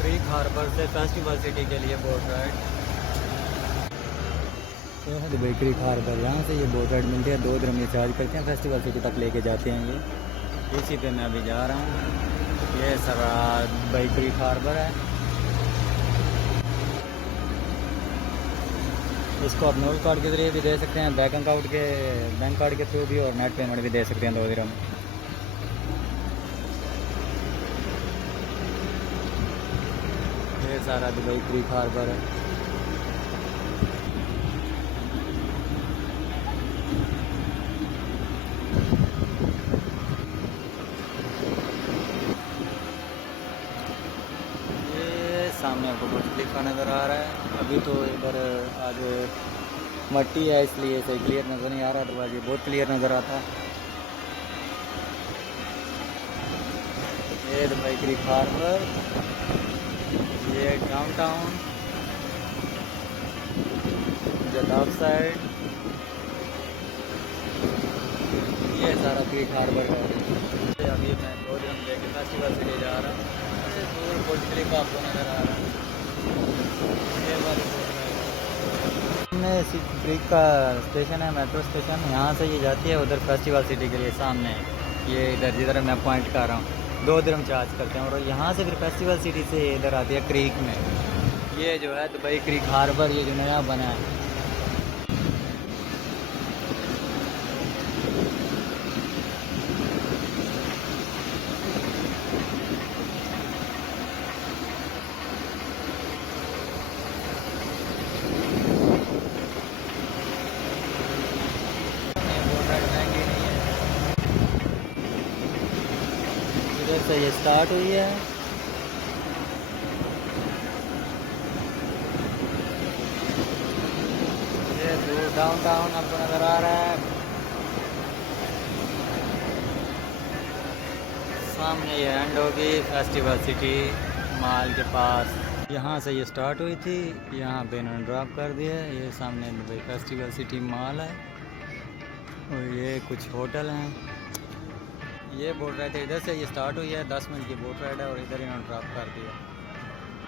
Creek harbour से festival city के लिए बोट राइड। तो है दुबई क्रीक हार्बर, यहाँ से ये बोट राइड मिलती है, 2 dirham ये चार्ज करते हैं, फेस्टिवल सिटी तक लेके जाते हैं ये। इसी पे मैं अभी जा रहा हूँ। ये सारा दुबई क्रीक हार्बर है। इसको आप नोट कार्ड के ज़रिए भी दे सकते हैं, बैंक कार्ड के थ्रू भी, और नेट पेमेंट भी दे सकते हैं 2 dirham। ये सारा दुबई क्रीक हार्बर है। ये सामने आपको बुर्ज खलीफा नज़र आ रहा है। अभी तो इधर आज मट्टी है इसलिए सही क्लियर नज़र नहीं आ रहा, अदरवाइज ये बहुत क्लियर नज़र आता है। ये दुबई क्रीक हार्बर, ये डाउनटाउन जदाफ साइड, ये सारा क्रीक हार्बर का। अभी मैं 2 dirham लेके फेस्टिवल से ले जा रहा हूँ। ये दूर बुर्ज खलीफा आपको नज़र आ रहा है। ये वाली बोट सामने क्रीक का स्टेशन है, मेट्रो स्टेशन, यहाँ से ये जाती है उधर फेस्टिवल सिटी के लिए। सामने ये इधर जिधर मैं पॉइंट कर रहा हूँ 2 dirham चार्ज करते हैं, और यहाँ से फिर फेस्टिवल सिटी से इधर आती है क्रीक में। ये जो है दुबई क्रीक हार्बर, ये जो नया बना है। बोट राइड महंगी नहीं है। इधर से ये स्टार्ट हुई है। ये दूर डाउनटाउन आपको नज़र आ रहा है। सामने ये एंड होगी फेस्टिवल सिटी मॉल के पास। यहाँ से ये स्टार्ट हुई थी, यहाँ पे इन्होंने ड्रॉप कर दिया है। ये सामने दुबई फेस्टिवल सिटी मॉल है, और ये कुछ होटल हैं। ये बोट राइड इधर से ये स्टार्ट हुई है, 10 मिनट की बोट राइड है, और इधर इन्होंने ड्रॉप कर दिया।